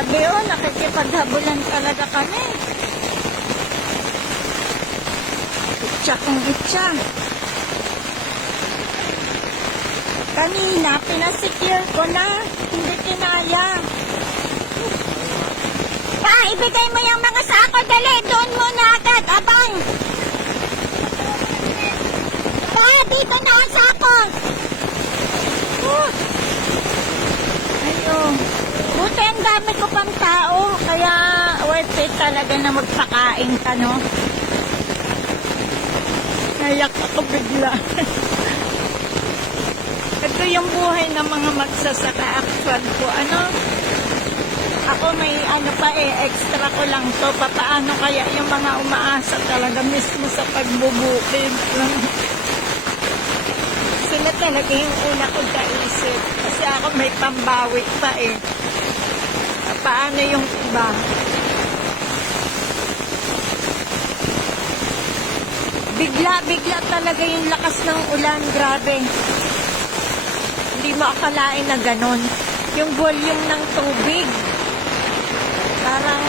Grabe oh, nakikipaghabulan talaga kami. Itcha kong itcha. Kanina, pinasecure ko na. Hindi kinaya. Pa, ibigay mo yung mga sako. Dali, doon muna agad. Abang. Pa, dito na ang sako. Ayun. Buti ang dami ko pang tao. Kaya worth it talaga na magpakain ka, no? Nayak ako bigla. Ito yung buhay ng mga magsasaka actual ko. Ako may extra ko lang to. Paano kaya yung mga umaasa talaga mismo sa pagbubukid. Sila talaga yung una ko kaisip. Kasi ako may pambawi pa eh. Paano yung iba? Bigla talaga yung lakas ng ulan. Grabe. Hindi mo akalain na ganon. Yung volume ng tubig. Parang